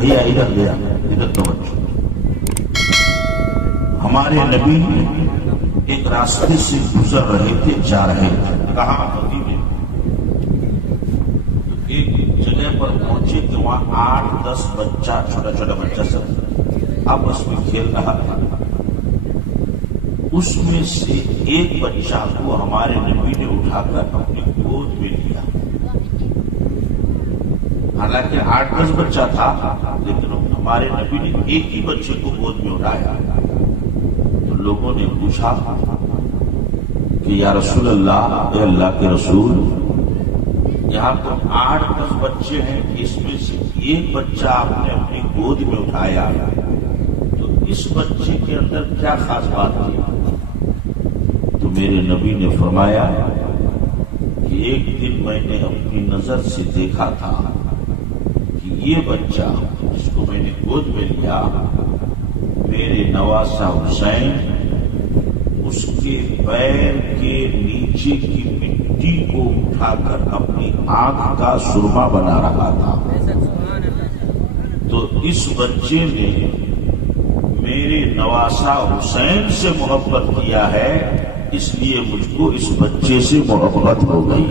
بھیا ادھر گیا ادھر توجہ. ہمارے نبی ایک راستے سے گزر رہے تھے، جا رہے تھے، کہاں مدینے. ایک جگہ پر پہنچے کہ وہاں 8-10 بچہ، چھوٹا چھوٹا بچہ سب آپس میں کھیل رہا تھا. اس میں سے ایک بچہ کو ہمارے نبی نے اٹھا کر اپنی گود میں لیا. حالانکہ 8-10 بچہ تھا، لیکن ہمارے نبی نے ایک ہی بچے کو گود میں اٹھایا. تو لوگوں نے پوچھا کہ یا رسول اللہ، اے اللہ کے رسول، یہاں تو 8-10 بچے ہیں، اس میں سے ایک بچہ آپ نے اپنی گود میں اٹھایا، تو اس بچے کے اندر کیا خاص بات تھی؟ تو میرے نبی نے فرمایا کہ ایک دن میں نے اپنی نظر سے دیکھا تھا کہ یہ بچہ جس کو میں نے گود میں لیا، میرے نواسا حسین اس کے پیر کے نیچے کی مٹی کو اٹھا کر اپنی آنکھ کا سرما بنا رہا تھا. تو اس بچے نے میرے نواسا حسین سے محبت کیا ہے، اس لیے مجھ کو اس بچے سے محبت ہو گئی.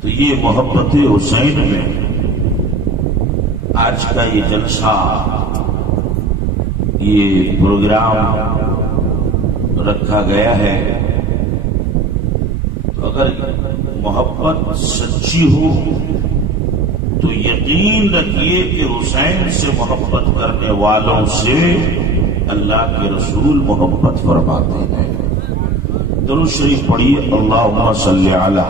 تو یہ محبت حسین میں آج کا یہ جلسہ، یہ پروگرام رکھا گیا ہے. اگر محبت سچی ہو تو یقین رکھیے کہ حسین سے محبت کرنے والوں سے اللہ کے رسول محبت فرماتے ہیں. درود شریف پڑھیے. اللہم صلی علی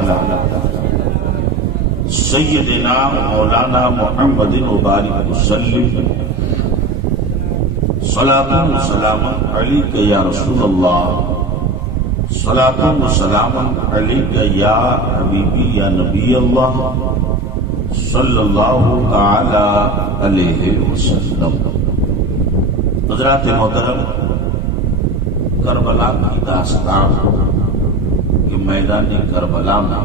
سیدنا مولانا محمد وبارک وسلم. صلاۃ و سلام علیک یا رسول اللہ، صلاۃ و سلام علیک یا حبیبی یا نبی اللہ صلی اللہ تعالی علیہ وسلم. حضرات محترم، کربلا کی داستان کہ میدان کربلا میں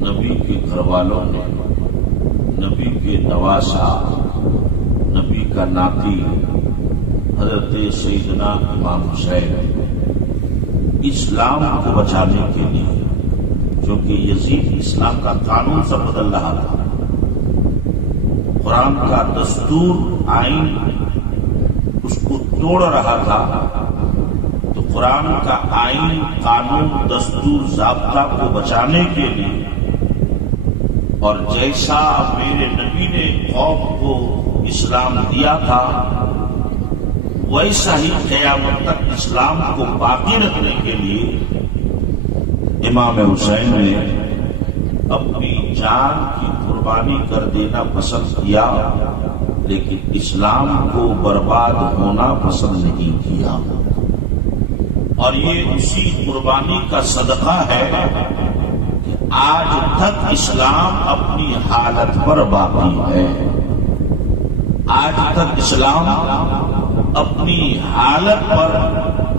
نبی کے گھر والوں نے نبی کے نواسا، نبی کا ناتی حضرت سیدنا امام حسین اسلام کو بچانے کے لیے، کیونکہ یزید اسلام کا قانون سے بدل رہا تھا، قرآن کا دستور آئین اس کو توڑ رہا تھا، تو قرآن کا آئین، قانون، دستور، ضابطہ کو بچانے کے لیے، اور جیسا میرے نبی نے قوم کو اسلام دیا تھا ویسا ہی قیامت تک اسلام کو باقی رکھنے کے لیے امام حسین نے اپنی جان کی قربانی کر دینا پسند کیا، لیکن اسلام کو برباد ہونا پسند نہیں کیا. اور یہ اسی قربانی کا صدقہ ہے کہ آج تک اسلام اپنی حالت پر باقی ہے. آج تک اسلام اپنی حالت پر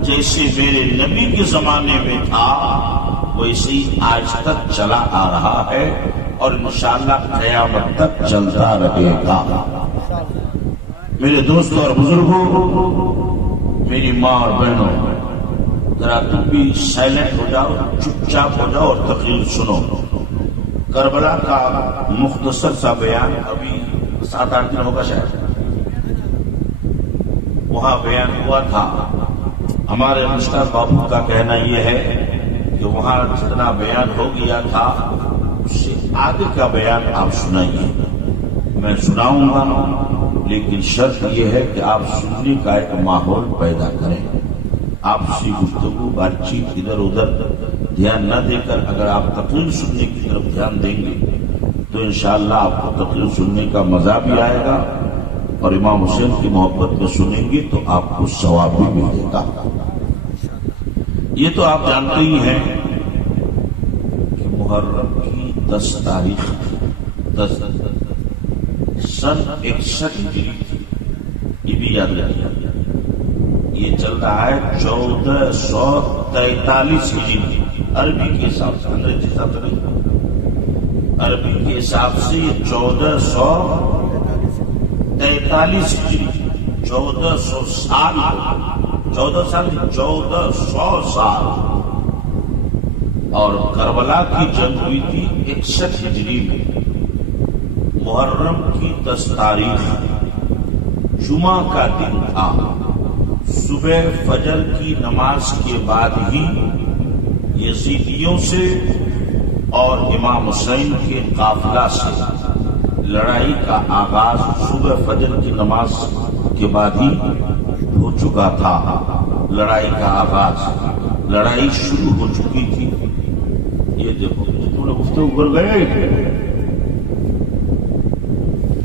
جیسے میرے نبی کے زمانے میں تھا ویسے ہی آج تک چلا آ رہا ہے، اور انشاءاللہ قیامت تک چلتا رہے گا. میرے دوستوں اور بزرگوں، میری ماں اور بہنوں، ذرا تم بھی سائلنٹ ہو جاؤ، چپ چاپ ہو جاؤ اور تقریر سنو. کربلا کا مختصر سا بیان ابھی 7-8 دن ہوگا شاید، وہاں بیان ہوا تھا. ہمارے مشتاق بابو کا کہنا یہ ہے کہ وہاں جتنا بیان ہو گیا تھا اس سے آگے کا بیان آپ سنائیے. میں سناؤں گا، لیکن شرط یہ ہے کہ آپ سننے کا ایک ماحول پیدا کریں. آپسی گفتگو، بات چیت ادھر ادھر دھیان نہ دے کر اگر آپ تقریر سننے کی طرف دھیان دیں گے تو انشاءاللہ آپ کو تقریر سننے کا مزہ بھی آئے گا، اور امام حسین کی محبت میں سنیں گے تو آپ کو ثواب بھی ملے گا. یہ تو آپ جانتے ہی ہیں کہ محرم کی 10 تاریخ سن 61 ہجری تھی. یہ بھی یاد رکھیے، یہ چل رہا ہے 1443 ہجری عربی کے حساب سے، انگریزی حساب سے نہیں. عربی کے حساب سے 1443 ہجری، 1400 سال، 1400 سال. اور کربلا کی جنگ ہوئی تھی 61 ہجری میں، محرم کی 10 تاریخ جمعہ کا دن تھا. صبح فجر کی نماز کے بعد ہی یزیدیوں سے اور امام حسین کے قافلہ سے لڑائی کا آغاز صبح فجر کی نماز کے بعد ہی ہو چکا تھا. لڑائی کا آغاز، لڑائی شروع ہو چکی تھی. یہ دیکھو تم لوگ گفتگو کر گئے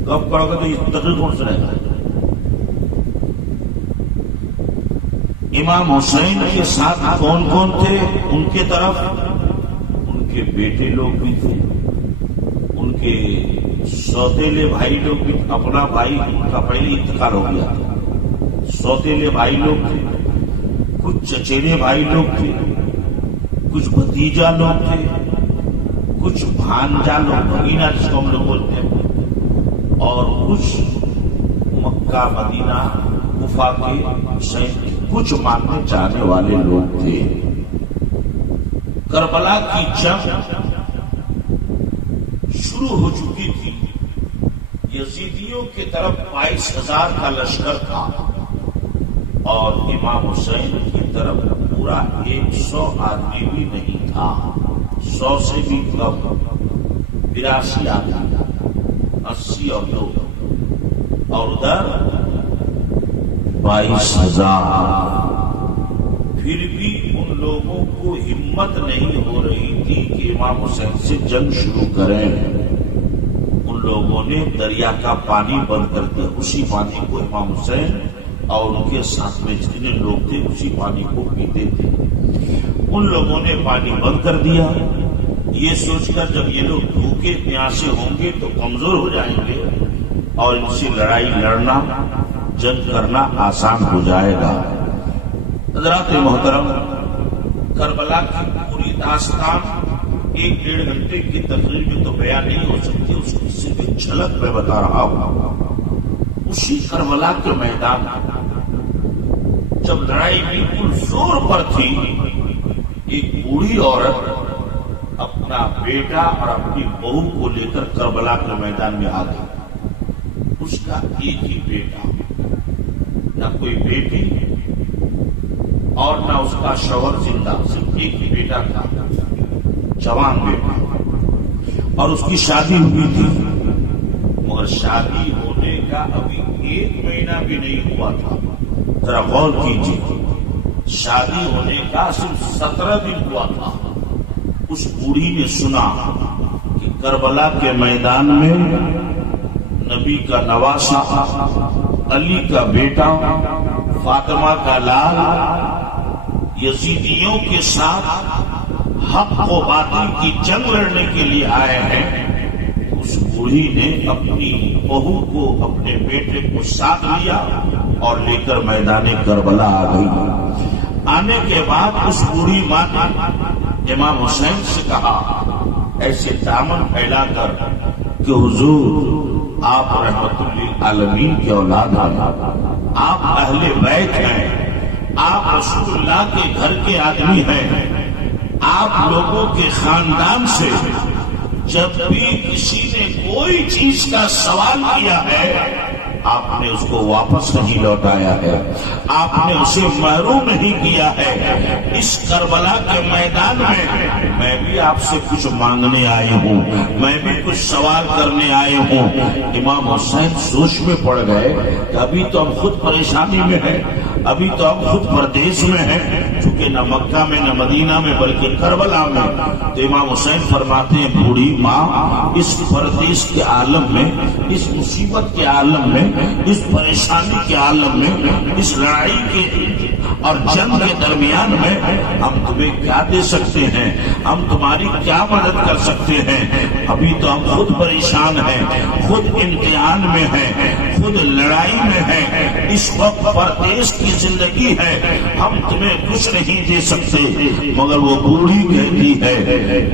کب پڑھ گئے تو یہ تقریر کون سنے گا؟ امام حسین کے ساتھ کون کون تھے؟ ان کے طرف ان کے بیٹے لوگ بھی تھے، ان کے سوتیلے بھائی لوگ بھی. اپنا بھائی ان کا پہلے انتقال ہو گیا تھا. سوتیلے بھائی لوگ تھے، کچھ چچیرے بھائی لوگ تھے، کچھ بھتیجا لوگ تھے، کچھ بھانجا لوگ، بھگینا جس کو ہم لوگ بولتے ہیں، اور کچھ مکہ مدینہ کفا کے حسین کچھ ماننے جانے والے لوگ تھے. کربلا کی جنگ شروع ہو چکی تھی. یزیدیوں کی طرف 22,000 کا لشکر تھا اور امام حسین کی طرف پورا 100 آدمی بھی نہیں تھا. 100 سے بھی کم، 82 آدمی، 80 اور 2، اور ادھر 22,000. پھر بھی ان لوگوں کو ہمت نہیں ہو رہی تھی کہ امام حسین سے جنگ شروع کریں. ان لوگوں نے دریا کا پانی بند کر دیا. اسی پانی کو امام حسین اور ان کے ساتھ میں جتنے لوگ تھے اسی پانی کو پیتے تھے. ان لوگوں نے پانی بند کر دیا، یہ سوچ کر جب یہ لوگ بھوکے پیاسے ہوں گے تو کمزور ہو جائیں گے اور ان سے لڑائی لڑنا، جنگ کرنا آسان ہو جائے گا. حضرات محترم، کربلا کی پوری داستان 1-1.5 گھنٹے کی تقریر میں تو بیان نہیں ہو سکتی. اس کی صرف ایک جھلک میں بتا رہا ہوں. اسی کربلا کے میدان جب لڑائی بالکل زور پر تھی، ایک بوڑھی عورت اپنا بیٹا اور اپنی بہو کو لے کر کربلا کے میدان میں آ گئی. اس کا ایک ہی بیٹا، نہ کوئی بیٹی اور نہ اس کا شوہر زندہ، صرف ایک ہی بیٹا تھا، جوان بیٹا. اور اس کی شادی ہوئی تھی، مگر شادی ہونے کا ابھی 1 مہینہ بھی نہیں ہوا تھا. ذرا غور کیجیے، شادی ہونے کا صرف 17 دن ہوا تھا. اس بوڑھی نے سنا کہ کربلا کے میدان میں نبی کا نواسا، علی کا بیٹا، فاطمہ کا لال یزیدیوں کے ساتھ حق و باطل کی جنگ لڑنے کے لیے آئے ہیں. اس بوڑھی نے اپنی بہو کو، اپنے بیٹے کو ساتھ لیا اور لے کر میدان کربلا آ گئی. آنے کے بعد اس بوڑھی ماں نے امام حسین سے کہا، ایسے دامن پھیلا کر کہ حضور آپ رحمت للعالمین کے اولاد ہیں، آپ اہل بیت ہیں، آپ رسول اللہ کے گھر کے آدمی ہیں. آپ لوگوں کے خاندان سے جب بھی کسی نے کوئی چیز کا سوال کیا ہے، آپ نے اس کو واپس نہیں لوٹایا ہے، آپ نے اسے محروم نہیں کیا ہے. اس کربلا کے میدان میں بھی آپ سے کچھ مانگنے آئے ہوں، میں بھی کچھ سوال کرنے آئے ہوں. امام حسین سوچ میں پڑ گئے کہ ابھی تو ہم خود پریشانی میں ہیں، ابھی تو ہم خود پردیش میں ہیں، چونکہ نہ مکہ میں نہ مدینہ میں بلکہ کربلا میں. تو امام حسین فرماتے ہیں، بوڑھی ماں، اس پردیش کے عالم میں، اس مصیبت کے عالم میں اس پریشانی کے عالم میں، اس لڑائی کے اور جنگ کے درمیان میں ہم تمہیں کیا دے سکتے ہیں؟ ہم تمہاری کیا مدد کر سکتے ہیں؟ ابھی تو ہم خود پریشان ہیں، خود امتحان میں ہیں، خود لڑائی میں ہیں، اس وقت پردیس کی زندگی ہے، ہم تمہیں کچھ نہیں دے سکتے۔ مگر وہ بوڑھی کہتی ہے،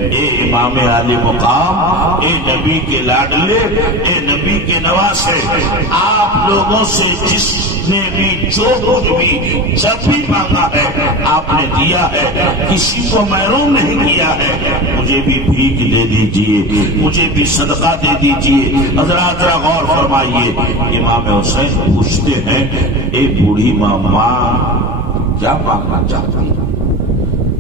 اے امام عالی مقام، اے نبی کے لاڈلے، اے نبی کے نواسے، آپ لوگوں سے جس نے بھی جو کچھ بھی جب بھی مانگا ہے آپ نے دیا ہے، کسی کو محروم نہیں کیا ہے، مجھے بھی بھیک دے دیجئے، مجھے بھی صدقہ دے دیجئے۔ حضرات ذرا غور فرمائیے، امام حسین پوچھتے ہیں، اے بوڑھی ماں کیا مانگنا چاہتی ہے؟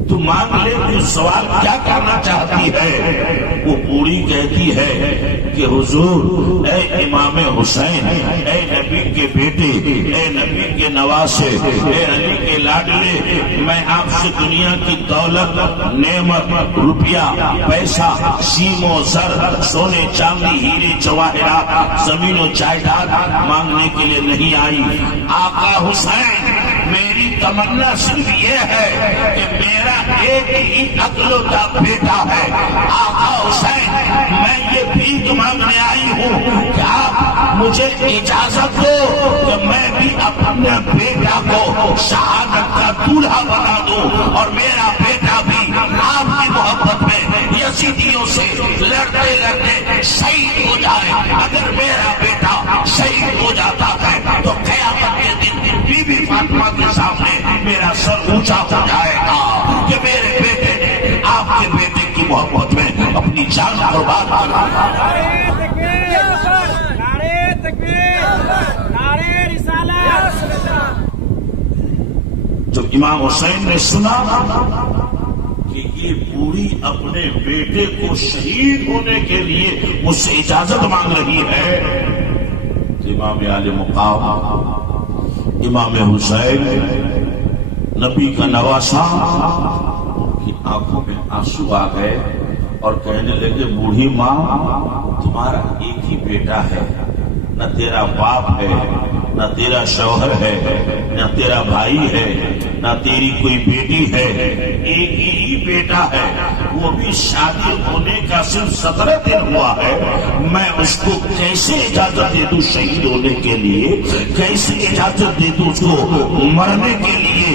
تو مانگ لے، تو سوال کیا کرنا چاہتی ہے؟ وہ بوڑھی کہتی ہے کہ حضور، اے امام حسین، اے نبی کے بیٹے، اے نبی کے نواسے، اے علی کے لاڈلے، میں آپ سے دنیا کی دولت، نعمت، روپیہ، پیسہ، سیم و زر، سونے چاندی، ہیرے جواہرات، زمین و جائیداد مانگنے کے لیے نہیں آئی۔ آقا حسین، میری تمنا صرف یہ ہے کہ میرا ایک ہی اکلوتا بیٹا ہے۔ آقا حسین، میں یہ بھیک مانگنے آئی ہوں کہ آپ مجھے اجازت دو کہ میں بھی اپنے بیٹا کو شہادت کا دولہا بنا دوں، اور میرا بیٹا بھی آپ کی محبت میں یزیدیوں سے لڑتے لڑتے شہید ہو جائے۔ اگر میرا بیٹا شہید ہو جاتا ہے تو قیامت کے دن بی بی فاطمہ کے سامنے میرا سر اونچا ہو جائے گا کہ میرے بیٹے نے آپ کے بیٹے کی محبت میں اپنی جان قربان کر دی۔ جب امام حسین نے سنا کہ یہ بوڑھی اپنے بیٹے کو شہید ہونے کے لیے مجھ سے اجازت مانگ رہی ہے، تو امام عالی مقام امام حسین نبی کا نواسا کی آنکھوں میں آنسو آ گئے اور کہنے لگے، بوڑھی ماں، تمہارا ایک ہی بیٹا ہے، نہ تیرا باپ ہے، نہ تیرا شوہر ہے، نہ تیرا بھائی ہے، نہ تیری کوئی بیٹی ہے، ایک ہی بیٹا ہے، وہ بھی شادی ہونے کا صرف 17 دن ہوا ہے، میں اس کو کیسے اجازت دے دوں شہید ہونے کے لیے؟ کیسے اجازت دے دوں اس کو مرنے کے لیے؟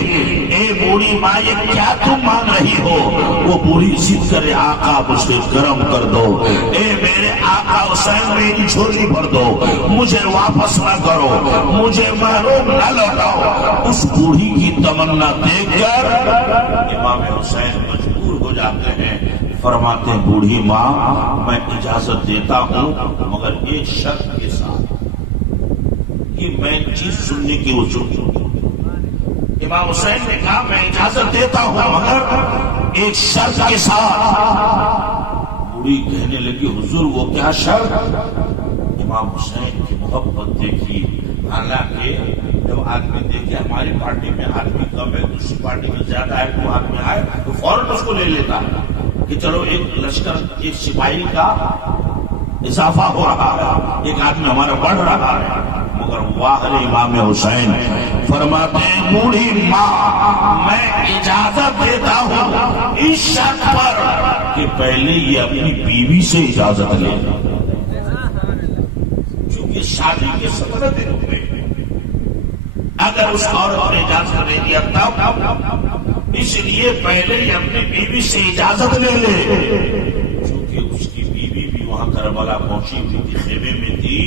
اے بوڑھی ماں، یہ کیا تم مان رہی ہو؟ وہ بوڑھی ضد کرے، آقا مجھے گرم کر دو، اے میرے آقا حسین میری جھولی بھر دو، مجھے واپس نہ کرو، مجھے محروم نہ لوٹاؤ۔ اس بوڑھی کی تمنا دیکھ کر امام حسین مجبور ہو جاتے ہیں، فرماتے ہیں، بوڑھی ماں میں اجازت دیتا ہوں مگر ایک شرط کے ساتھ، کہ میں چیز سننے کی وہ سن۔ امام حسین نے کہا میں اجازت دیتا ہوں مگر ایک شرط کے ساتھ۔ بوڑھی کہنے لگی، حضور وہ کیا شرط؟ امام حسین کی محبت دیکھی، حالانکہ جب آدمی دیکھے ہماری پارٹی میں آدمی کم ہے، دوسری پارٹی میں زیادہ ہے، تو آدمی آئے تو فوراً اس کو لے لیتا ہے کہ چلو ایک لشکر، ایک سپاہی کا اضافہ ہو رہا ہے، ایک آدمی ہمارا بڑھ رہا ہے۔ مگر واہ امام حسین فرماتے ہیں، بوڑھی ماں میں اجازت دیتا ہوں اس شرط پر کہ پہلے یہ اپنی بیوی سے اجازت لے، کیونکہ شادی کے 17 دن ہوئے، اگر اس عورت نے اجازت نہیں دیا تب، اس لیے پہلے ہی اپنی بیوی سے اجازت لے لے، چونکہ اس کی بیوی بھی وہاں کربلا پہنچی ہوئی تھی، خیمے میں تھی۔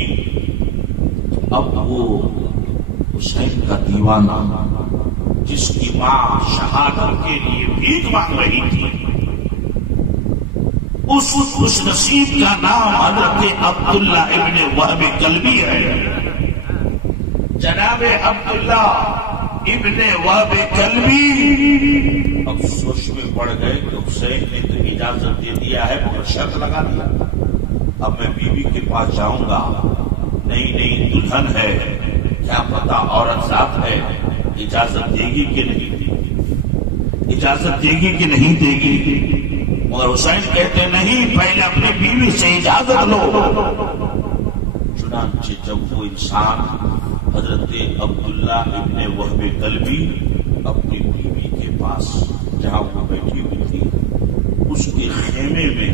اب وہ حسین کا دیوانہ، جس کی ماں شہادت کے لیے بھیک مانگ رہی تھی، اس خوش نصیب کا نام حضرت عبداللہ ابن وہب کلبی ہے۔ جناب عبداللہ ابن وہب کلبی اب سوچ میں پڑ گئے کہ حسین نے تو اجازت دے دیا ہے مگر شرط لگا دیا، اب میں بیوی کے پاس جاؤں گا، نئی نئی دلہن ہے، کیا پتا عورت ذات ہے، اجازت دے گی کہ نہیں دے گی، اجازت دے گی کہ نہیں دے گی؟ مگر حسین کہتے نہیں، پہلے اپنی بیوی سے اجازت لو۔ چنانچہ چنانچہ جب وہ انسان حضرت عبداللہ ابن وہب کلبی اپنی بیوی کے پاس جہاں وہ بیٹھی ہوئی تھی اس کے خیمے میں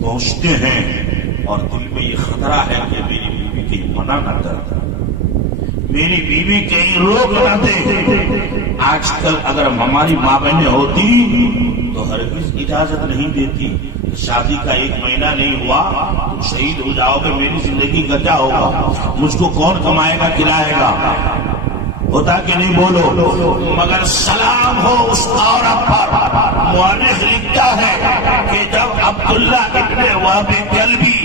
پہنچتے ہیں اور دل میں یہ خطرہ ہے کہ میری بیوی کہیں منع نہ کرتا، میری بیوی کہیں روک نہ دے۔ آج کل اگر ہماری ماں بہنیں ہوتی تو ہرگز اجازت نہیں دیتی، شادی کا 1 مہینہ نہیں ہوا تم شہید ہو جاؤ گے، میری زندگی کا کیا ہوگا، مجھ کو کون کمائے گا کھلائے گا، ہوتا کہ نہیں بولو۔ مگر سلام ہو اس عورت پر، مورخ لکھتا ہے کہ جب عبداللہ ابن وہب کلبی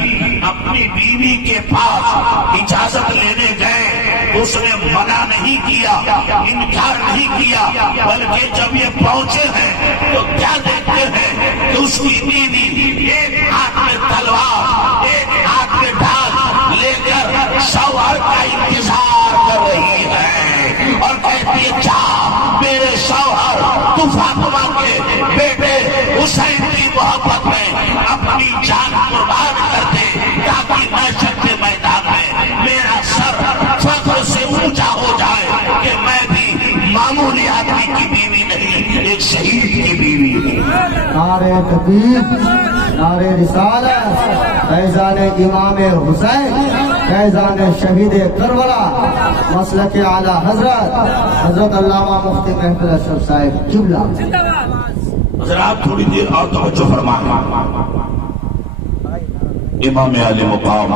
اپنی بیوی کے پاس اجازت لینے گئے اس نے منع نہیں کیا، انکار نہیں کیا، بلکہ جب یہ پہنچے ہیں تو کیا دیکھتے ہیں کہ اس کی بیوی ایک ہاتھ میں تلوار ایک ہاتھ میں ڈھال لے کر شوہر کا انتظار کر رہی ہے اور کہتی ہے جا میرے شوہر تو فاطمہ کے بیٹے حسین کی محبت میں اپنی جان قربان کر دے تاکہ معشر کے میدان میں میرا سر فخر سے اونچا ہو جائے کہ میں بھی معمولی آدمی کی بیوی نہیں ایک شہید کی بیوی۔ نعرہ تکبیر، نعرہ رسالت، فیضان امام حسین، فیضان شہید کربلا، مسلک اعلی حضرت علامہ مفتی محمد اشرف صاحب قبلہ۔ حضرات تھوڑی دیر اور توجہ فرمائیں، امام علی مقام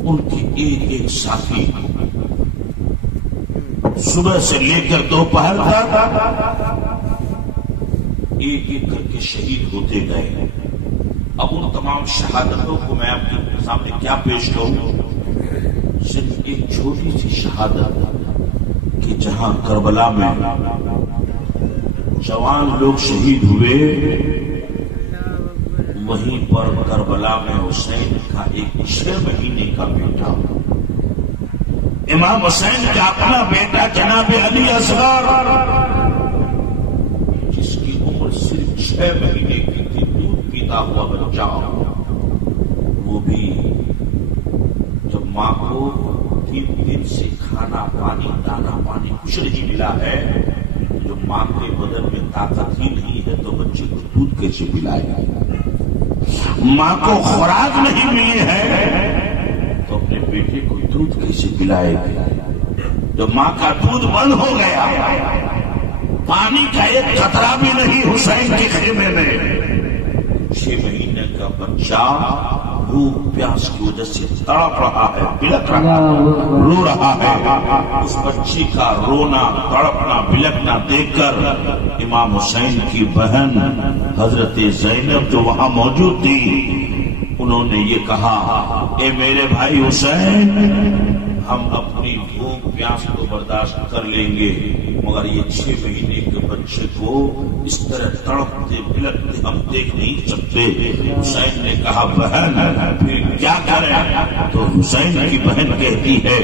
ان کی ایک ساتھی صبح سے لے کر دوپہر تک ایک کر کے شہید ہوتے گئے۔ اب ان تمام شہادتوں کو میں آپ کے سامنے کیا پیش کروں، صرف ایک چھوٹی سی شہادت کہ جہاں کربلا میں جوان لوگ شہید ہوئے وہیں پر کربلا میں حسین کا ایک 6 مہینے کا بیٹا، امام حسین کا اپنا بیٹا جناب علی اصغر جس کی عمر صرف 6 مہینے کی تھی، دودھ پیتا ہوا بچہ، وہ بھی جب ماں کو 3 دن سے کھانا پانی دانا پانی کچھ نہیں ملا ہے، جو ماں کے بدن میں طاقت ہی نہیں ہے تو بچے کو دودھ کیسے پلائے گا، ماں کو خوراک نہیں ملی ہے تو اپنے بیٹے کو دودھ کیسے پلائے گا، جب ماں کا دودھ بند ہو گیا، پانی کا ایک قطرہ بھی نہیں حسین کے خیمے میں، 6 مہینے کا بچہ بھوک پیاس کی وجہ سے تڑپ رہا ہے، بلک رہا ہے، رو رہا ہے، اس بچے کا رونا تڑپنا بلکنا دیکھ کر امام حسین کی بہن حضرت زینب جو وہاں موجود تھی انہوں نے یہ کہا، اے میرے بھائی حسین، ہم اپنی بھوک پیاس کو برداشت کر لیں گے مگر یہ 6 مہینے کے بچے کو اس طرح تڑپتے بلکتے ہم دیکھ نہیں سکتے۔ حسین نے کہا بہن پھر کیا کریں، تو حسین کی بہن کہتی ہے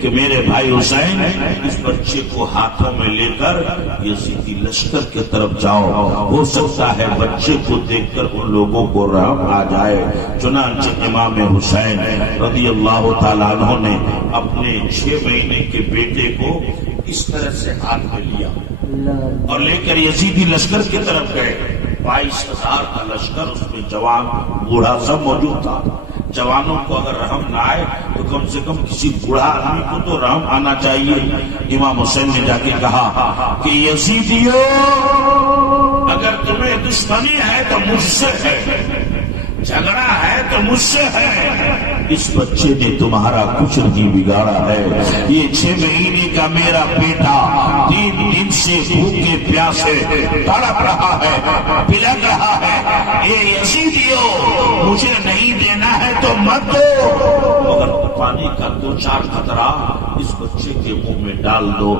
کہ میرے بھائی حسین اس بچے کو ہاتھوں میں لے کر یزیدی لشکر کی طرف جاؤ، ہو سکتا ہے بچے کو دیکھ کر ان لوگوں کو رحم آ جائے۔ چنانچہ امام حسین رضی اللہ تعالیٰ عنہ نے اپنے 6 مہینے کے بیٹے کو اس طرح سے ہاتھ میں لیا اور لے کر یزیدی لشکر کی طرف گئے۔ 22,000 کا لشکر، اس میں جوان بوڑھا سب موجود تھا۔ جوانوں کو اگر رحم نہ آئے تو کم سے کم کسی بوڑھا آدمی کو تو رحم آنا چاہیے۔ امام حسین نے جا کے کہا کہ یزیدیو، اگر تمہیں دشمنی ہے تو مجھ سے ہے، جھگڑا ہے تو مجھ سے ہے، اس بچے نے تمہارا کچھ نہیں بگاڑا ہے، یہ 6 مہینے کا میرا بیٹا 3 دن سے بھوکے پیاسے تڑپ رہا ہے، بلک رہا ہے، یہ یزیدیو مجھے نہیں دینا ہے تو مت دو، مگر پانی کا 2-4 قطرہ اس بچے کے منہ میں ڈال دو.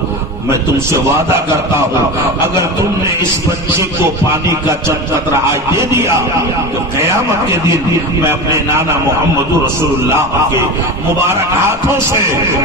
میں تم سے وعدہ کرتا ہوں اگر تم نے اس بچے کو پانی کا چند قطرہ آج دے دیا تو قیامت کے دن میں اپنے نانا محمد رسول اللہ کے مبارک ہاتھوں سے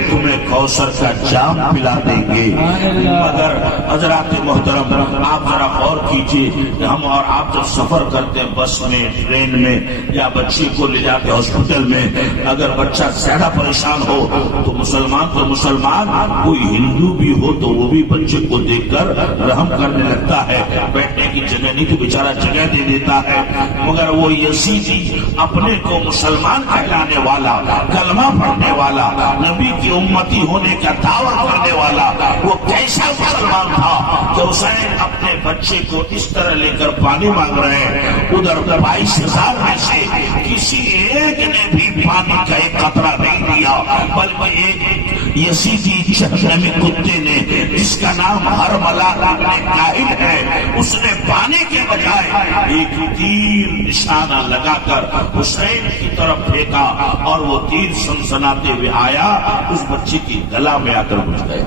تمہیں کوثر کا جام پلا دیں گے. مگر حضرات محترم آپ ذرا غور کیجیے کہ ہم اور آپ جب سفر کرتے ہیں بس میں, ٹرین میں یا بچے کو لے جاتے ہاسپٹل میں, اگر بچہ زیادہ پریشان ہو تو مسلمان کوئی ہندو بھی ہو تو وہ بھی بچے کو دیکھ کر رحم کرنے لگتا ہے. بیٹھنے کی جگہ نہیں تو بیچارہ جگہ دے دیتا ہے. مگر وہ یزیدی اپنے کو مسلمان کہلانے والا, کلمہ پڑھنے والا, نبی کی امتی ہونے کا دعویٰ کرنے والا, وہ کیسا مسلمان تھا کہ حسین اپنے بچے کو اس طرح لے کر پانی مانگ رہے ہیں. ادھر 22,000 میں سے کسی ایک نے بھی پانی کا ایک قطرہ نہیں دیا, بلکہ ایک یزیدی جہنمی کتے نے جس کا نام ہرملا ابن کاہل ہے, اس نے پانی کے بجائے ایک تیر نشانہ لگا کر حسین کی طرف پھینکا اور وہ تیر سنسناتے ہوئے آیا اس بچے کی گلا میں آ کر گھس گیا.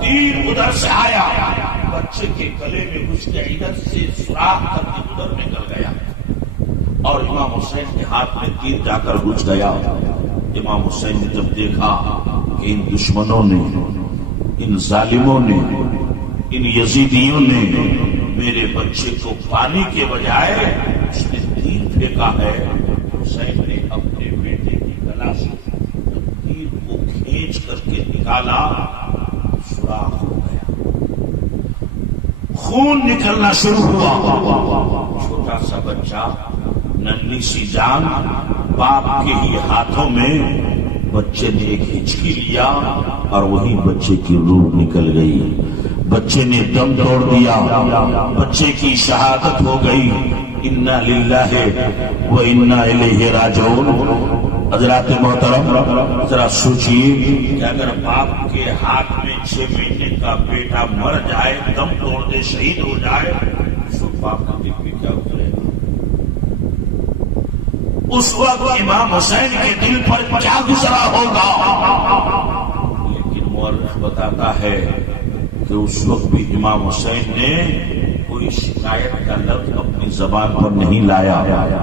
تیر ادھر سے آیا بچے کے گلے میں گھس گیا, ادھر سے سوراخ کر کے ادھر نکل گیا اور امام حسین کے ہاتھ میں تیر جا کر گھس گیا. امام حسین نے جب دیکھا کہ ان دشمنوں نے, ان ظالموں نے, ان یزیدیوں نے میرے بچے کو پانی کے بجائے اس نے تیر پھینکا ہے, حسین نے اپنے بیٹے کی گلا سے تیر کو کھینچ کر کے نکالا, سوراخ ہو گیا, خون نکلنا شروع ہوا. چھوٹا سا بچہ, ننھی سی جان, باپ کے ہی ہاتھوں میں بچے نے ایک ہچکی لیا اور وہی بچے کی روح نکل گئی. بچے نے دم توڑ دیا, بچے کی شہادت ہو گئی. انا للہ و انا الیہ راجعون. حضرات محترم ذرا سوچیے کہ اگر باپ کے ہاتھ میں 6 مہینے کا بیٹا مر جائے, دم توڑ دے, شہید ہو جائے, اس وقت باپ کا دل پہ کیا اترے گا؟ اس وقت امام حسین کے دل پر کیا گزرا ہوگا؟ لیکن مورخ بتاتا ہے کہ اس وقت بھی امام حسین نے کوئی شکایت کا لفظ اپنی زبان پر نہیں لایا,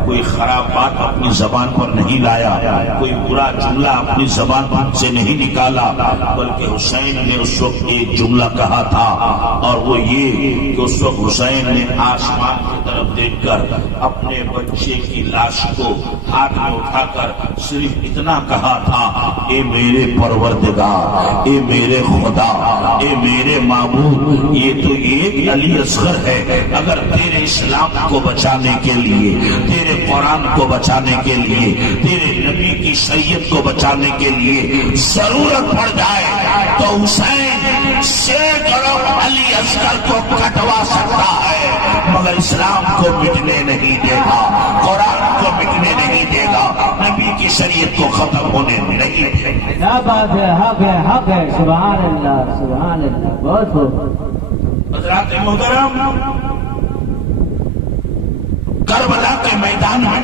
کوئی خراب بات اپنی زبان پر نہیں لایا, کوئی برا جملہ اپنی زبان پر سے نہیں نکالا, بلکہ حسین نے اس وقت ایک جملہ کہا تھا اور وہ یہ کہ اس وقت حسین نے آسمان کی طرف دیکھ کر اپنے بچے کی لاش کو ہاتھ میں اٹھا کر صرف اتنا کہا تھا, اے میرے پروردگار, اے میرے خدا, اے میرے معبود, یہ تو ایک علی اصغر ہے. اگر تیرے اسلام کو بچانے کے لیے, تیرے قرآن کو بچانے کے لیے, تیرے نبی کی شریعت کو بچانے کے لیے ضرورت پڑ جائے تو حسین سینکڑوں علی اصغر کو کٹوا سکتا ہے, مگر اسلام کو مٹنے نہیں دے گا, قرآن کو مٹنے نہیں دے گا, نبی کی شریعت کو ختم ہونے نہیں دے گا. کیا بات ہے, حق ہے, حق ہے. سبحان اللہ, سبحان اللہ. بہت بہت حضرات محترم, کربلا کے میدان میں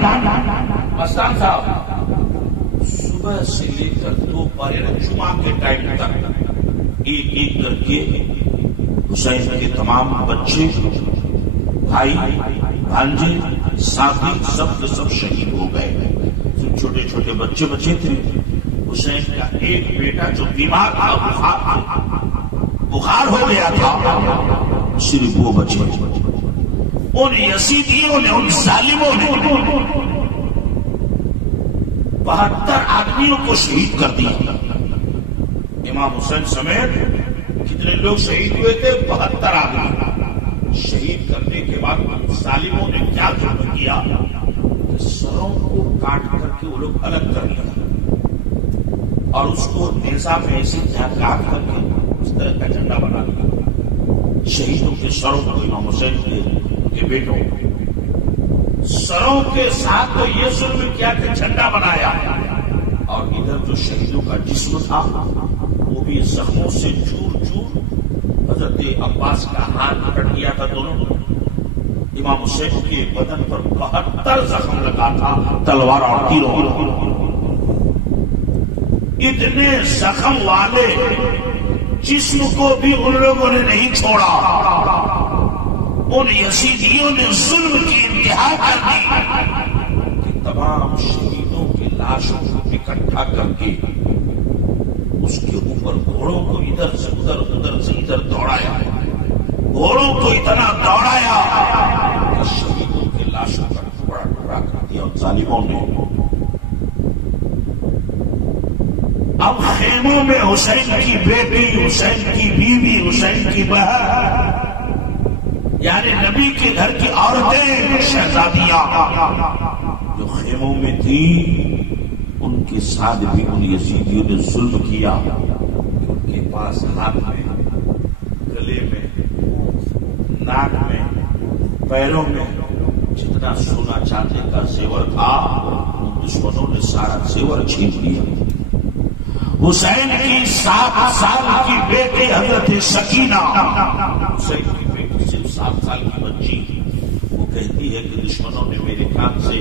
مستان صاحب صبح سے لے کر دوپہر جمعہ کے ٹائم تک ایک ایک کر کے حسین کے تمام بچے, بھائی, بھانجے, ساتھی سب کے سب شہید ہو گئے. جو چھوٹے چھوٹے بچے بچے تھے, حسین کا ایک بیٹا جو بیمار تھا, بخار ہو گیا تھا, صرف وہ بچے. ان یزیدیوں نے, ان ظالموں نے 72 آدمیوں کو شہید کر دیا. امام حسین سمیت کتنے لوگ شہید ہوئے تھے؟ 72 آدمی. شہید کرنے کے بعد ظالموں نے کیا ظلم کیا کہ سروں کو کاٹ کر کے وہ لوگ الگ کر لیا اور اس کو نیزہ میں ایسے کاٹ کر کے اس طرح کا جھنڈا بنا دیا. شہیدوں کے سروں کو, امام حسین کے بیٹوں سروں کے ساتھ تو یہ ظلم کیا کہ جھنڈا بنایا, اور ادھر جو شہیدوں کا جسم تھا وہ بھی زخموں سے چور چور. حضرت عباس کا ہاتھ کٹ گیا تھا دونوں. امام حسین کے بدن پر 72 زخم لگا تھا تلوار اور تیروں. اتنے زخم والے جسم کو بھی ان لوگوں نے نہیں چھوڑا. ان یزیدیوں نے ظلم کی انتہا کر دی کہ تمام شہیدوں کی لاشوں کو اکٹھا کر کے اس کے اوپر گھوڑوں کو ادھر سے ادھر ادھر سے ادھر دوڑایا. گھوڑوں کو اتنا دوڑایا کہ شہیدوں کی لاشوں کا ٹکڑا ٹکڑا کر دیا ان ظالموں نے. اب خیموں میں حسین کی بیٹی، حسین کی بیوی، حسین کی بہن، یعنی نبی کے گھر کی عورتیں، شہزادیاں جو خیموں میں تھیں، ان کے ساتھ بھی ان یزیدیوں نے ظلم کیا کہ ان کے پاس ہاتھ میں، گلے میں، ناک میں، پیروں میں جتنا سونا چاندی کا زیور تھا ان دشمنوں نے سارا زیور چھین لیا. حسین کی 7 سال کی بیٹی حضرت سکینہ، حسین کی بیٹی صرف 7 سال کی بچی، وہ کہتی ہے کہ دشمنوں نے میرے کان سے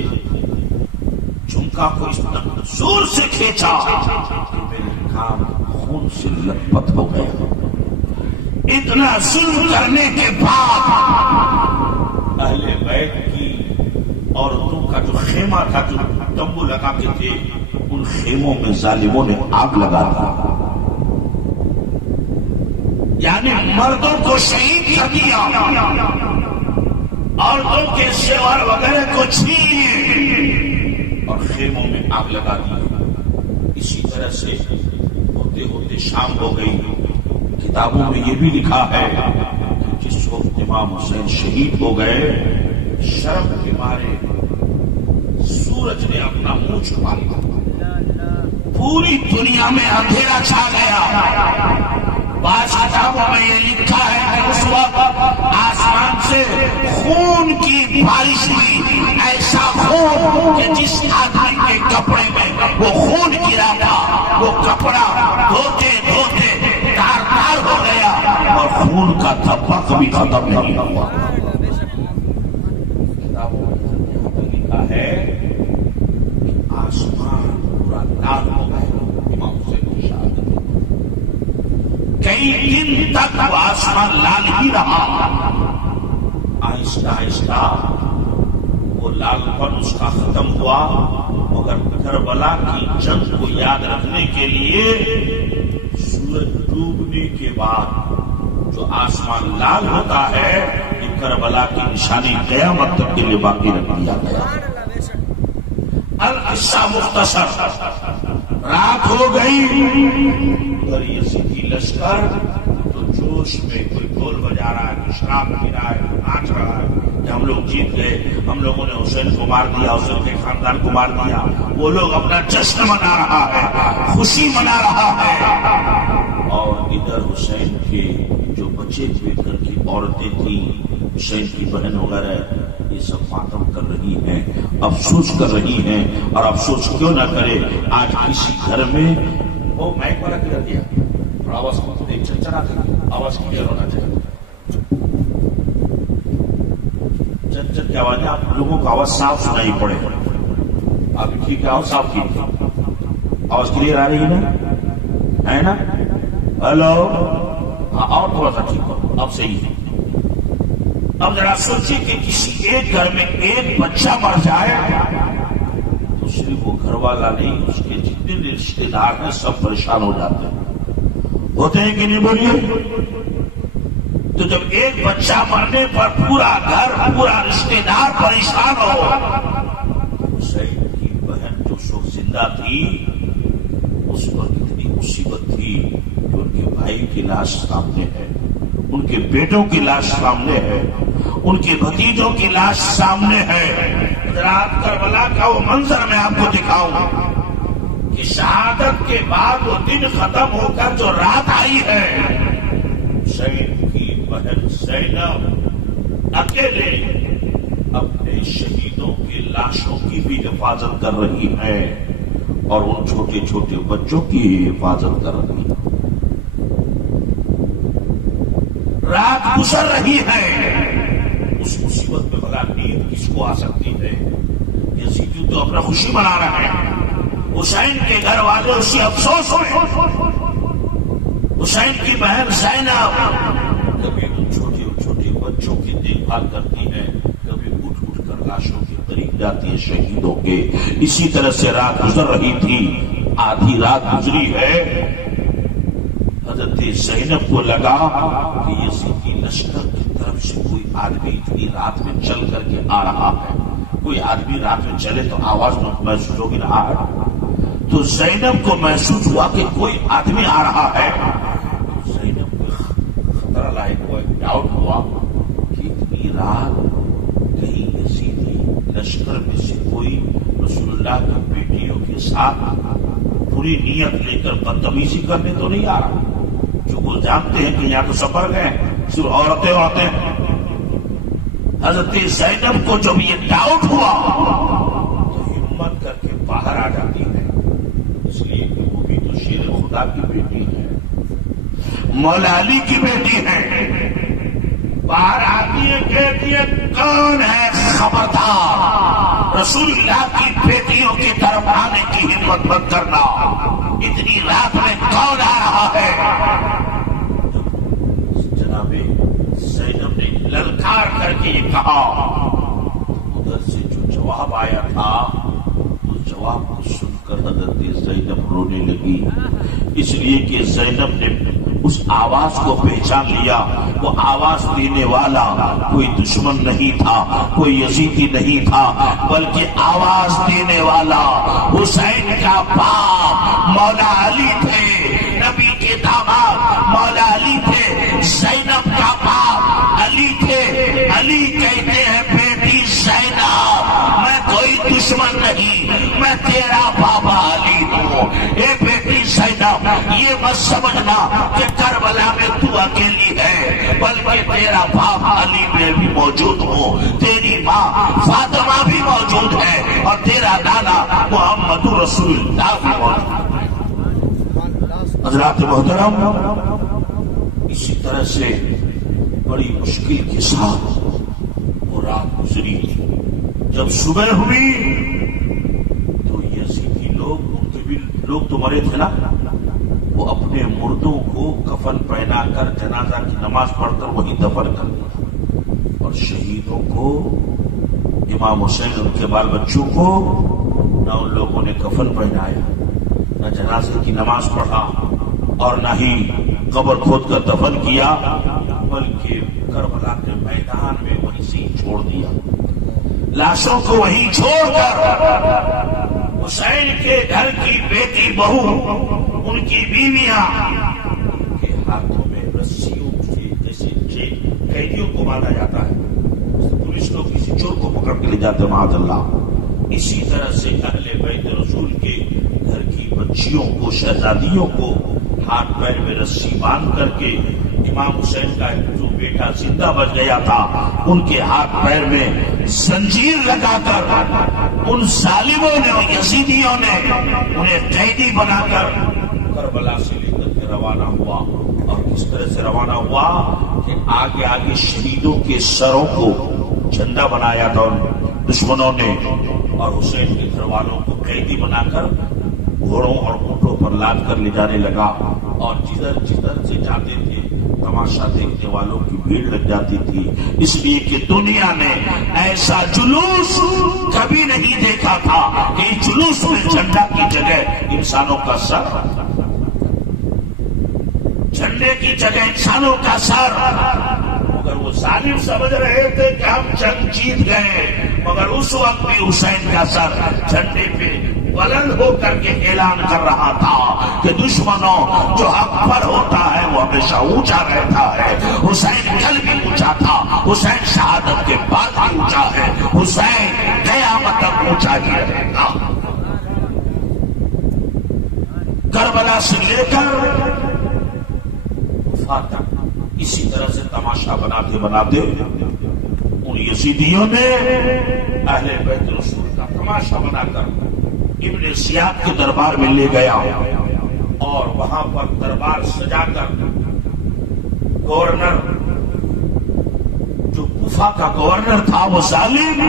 جھمکا کو اس زور سے کھینچا کہ میرے کان خون سے لت پت ہو گیا. اتنا ظلم کرنے کے بعد اہل بیت کی عورتوں کا جو خیمہ تھا، جو تمبو لگا کے تھے، ان خیموں میں ظالموں نے آگ لگا دی. یعنی مردوں کو شہید کر دیا، عورتوں کے زیور وغیرہ کو چھین اور خیموں میں آگ لگا دی. اسی طرح سے ہوتے ہوتے شام ہو گئی. کتابوں میں یہ بھی لکھا ہے کہ جس وقت امام حسین شہید ہو گئے، شرم کے مارے سورج نے اپنا منہ چھپا لیا. پوری دنیا میں اندھیرا چھا گیا. بعض کتابوں میں یہ لکھا ہے کہ اس وقت آسمان سے خون کی بارش ہوئی، ایسا خون کہ جس آدمی کے کپڑے میں وہ خون گرا تھا، وہ کپڑا دھوتے دھوتے تار تار ہو گیا اور خون کا دھبا کبھی ختم نہیں ہوا. کتابوں میں لکھا ہے کہ آسمان پورا لال ہو گیا. امام حسین کی شہادت کئی دن تک وہ آسمان لال ہی رہا. آہستہ آہستہ وہ لال پن اس کا ختم ہوا، مگر کربلا کی جنگ کو یاد رکھنے کے لیے سورج ڈوبنے کے بعد جو آسمان لال ہوتا ہے، یہ کربلا کی نشانی قیامت تک کے لیے باقی رکھ دیا گیا. القصہ مختصر، رات ہو گئی، اگر یزیدی لشکر تو جوش میں کوئی ڈھول بجا رہا ہے، کوئی شراب پی رہا ہے، کوئی ناچ رہا ہے کہ ہم لوگ جیت گئے، ہم لوگوں نے حسین کو مار دیا، حسین کے خاندان کو مار دیا. وہ لوگ اپنا جشن منا رہا ہے، خوشی منا رہا ہے. اور ادھر حسین کے جو بچے ہوئے گھر کی عورتیں تھیں، حسین کی بہن وغیرہ، یہ سب ماتم کر رہی ہیں، افسوس کر رہی ہیں. اور افسوس کیوں نہ کرے، آج کسی گھر میں وہ مائک والا کر دیا اور آواز چلا آواز کلیئر ہونا چاہیے. چل کی آواز، آپ لوگوں کو آواز صاف سنائی پڑے. آپ ٹھیک ہے، آواز صاف کی، آواز کلیئر آ رہی ہے نا، ہے نا؟ ہلو، ہاں، اور تھوڑا سا ٹھیک ہو، اب صحیح ہے. اب ذرا سوچیے کہ کسی ایک گھر میں ایک بچہ مر جائے تو صرف وہ گھر والا نہیں، اس کے جتنے رشتے دار ہیں سب پریشان ہو جاتے ہیں. ہوتے ہیں کہ نہیں بولیے؟ تو جب ایک بچہ مرنے پر پورا گھر، پورا رشتے دار پریشان ہو، حسین کی بہن جو سو زندہ تھی اس پر کتنی مصیبت تھی کہ ان کے بھائی کی لاش سامنے ہے، ان کے بیٹوں کی لاش سامنے ہے، ان کے بھتیجوں کی لاش سامنے ہے. رات کربلا کا وہ منظر میں آپ کو دکھاؤں کہ شہادت کے بعد وہ دن ختم ہو کر جو رات آئی ہے، حسین کی بہن زینب اکیلے اپنے شہیدوں کی لاشوں کی بھی حفاظت کر رہی ہے اور ان چھوٹے چھوٹے بچوں کی حفاظت کر رہی ہے. رات گزر رہی ہے، اس مصیبت میں بھلا نیند کس کو آ سکتی ہے؟ یزیدی تو اپنا خوشی منا رہے ہیں، حسین کے گھر والوں سے افسوس ہوئے. حسین کی بہن زینب کبھی چھوٹے چھوٹے بچوں کی دیکھ بھال کرتی ہے، کبھی اٹھ اٹھ کر لاشوں کے قریب جاتی ہے شہیدوں کے. اسی طرح سے رات گزر رہی تھی، آدھی رات گزری ہے. حضرت زینب کو لگا کہ یزیدی لشکر کی طرف سے کوئی آدمی اتنی رات میں چل کر کے آ رہا ہے. کوئی آدمی رات میں چلے تو آواز محسوس ہوگی نہ. تو زینب کو محسوس ہوا کہ کوئی آدمی آ رہا ہے. زینب کو خطرہ لاحق ہوا، ڈاؤٹ ہوا کہ اتنی رات کہیں یزیدی لشکر میں سے کوئی رسول اللہ کی بیٹیوں کے ساتھ پوری نیت لے کر بدتمیزی کرنے تو نہیں آ رہا. جو وہ جانتے ہیں کہ یہاں تو سفر گئے صرف عورتیں ہوتے ہیں. حضرت زینب کو جب یہ ڈاؤٹ ہوا تو ہمت کر کے باہر آ جاتی ہے، اس لیے کہ وہ بھی تو شیر خدا کی بیٹی ہے، مولا علی کی بیٹی ہے. باہر آتی ہے، کہتی ہے کون ہے خبردار رسول اللہ کی بیٹیوں کی طرف آنے کی ہمت مت کرنا، اتنی رات میں کون آ رہا ہے. جناب زینب نے للکار کر کے یہ کہا. ادھر سے جو جواب آیا تھا اس جواب کو سن کر حضرت زینب رونے لگی، اس لیے کہ زینب نے اس آواز کو پہچان لیا. وہ آواز دینے والا کوئی دشمن نہیں تھا، کوئی یزیدی نہیں تھا، بلکہ آواز دینے والا حسین کا باپ مولا علی تھے، نبی کے داماد مولا علی تھے، زینب کا باپ علی تھے. علی کہتے ہیں بیٹی زینب میں کوئی دشمن نہیں، میں تیرا بابا علی ہوں. اے بیٹی زینب یہ مت سمجھنا کہ کربلا میں تو اکیلی ہے، بلکہ تیرا باپ علی میں بھی موجود ہوں، تیری ماں فاطمہ بھی موجود ہے، اور تیرا دادا محمد رسول اللہ بھی موجود ہے. حضرات محترم، اسی طرح سے بڑی مشکل کے ساتھ وہ رات گزری. جب صبح ہوئی تو یزیدی لوگ تو مرے تھے نا، وہ اپنے مردوں کو کفن پہنا کر جنازہ کی نماز پڑھ کر وہیں دفن کر دیا، اور شہیدوں کو امام حسین ان کے بال بچوں کو نہ ان لوگوں نے کفن پہنایا، نہ جنازے کی نماز پڑھا، اور نہ ہی قبر کھود کر دفن کیا، بلکہ کربلا کے میدان میں وہیں سے چھوڑ دیا. لاشوں کو وہیں چھوڑ کر حسین کے گھر کی بیٹی بہو، ان کی بیویاں کے ہاتھوں میں رسیوں سے جیسے قیدیوں کو باندھا جاتا ہے، پولیس لوگ کسی چور کو پکڑ کے لے جاتے معاذ اللہ، اسی طرح سے اہل بیت رسول کے گھر کی بچیوں کو، شہزادیوں کو ہاتھ پیر میں رسی باندھ کر کے، امام حسین کا جو بیٹا زندہ بچ گیا تھا ان کے ہاتھ پیر میں زنجیر لگا کر ان ظالموں نے اور یزیدیوں نے انہیں قیدی بنا کر کربلا سے لے کر کے روانہ ہوا. اور کس طرح سے روانہ ہوا کہ آگے آگے شہیدوں کے سروں کو جھنڈا بنایا تھا دشمنوں نے، اور حسین کے گھر والوں کو قیدی بنا کر گھوڑوں اور اونٹوں پر لاد کر لے جانے لگا. اور جدھر جدھر سے جاتے تھے تماشا دیکھنے والوں کی بھیڑ لگ جاتی تھی، اس لیے کہ دنیا نے ایسا جلوس کبھی نہیں دیکھا تھا کہ اس جلوس میں جھنڈا کی جگہ انسانوں کا سر، جھنڈے کی جگہ انسانوں کا سر. مگر وہ ظالم سمجھ رہے تھے کہ ہم جنگ جیت گئے، مگر اس وقت بھی حسین کا سر جھنڈے پہ بلند ہو کر کے اعلان کر رہا تھا کہ دشمنوں جو حق پر ہوتا ہے وہ ہمیشہ اونچا رہتا ہے. حسین کل بھی اونچا تھا، حسین شہادت کے بعد بھی اونچا ہے، حسین قیامت تک اونچا ہی رہے گا. کربلا سے لے کر وفات تک اسی طرح سے تماشا بناتے بناتے ان یزیدیوں نے اہل بیت رسول کا تماشا بنا کر ابن زیاد کے دربار میں لے گیا، اور وہاں پر دربار سجا کر گورنر جو کوفہ کا گورنر تھا وہ ظالم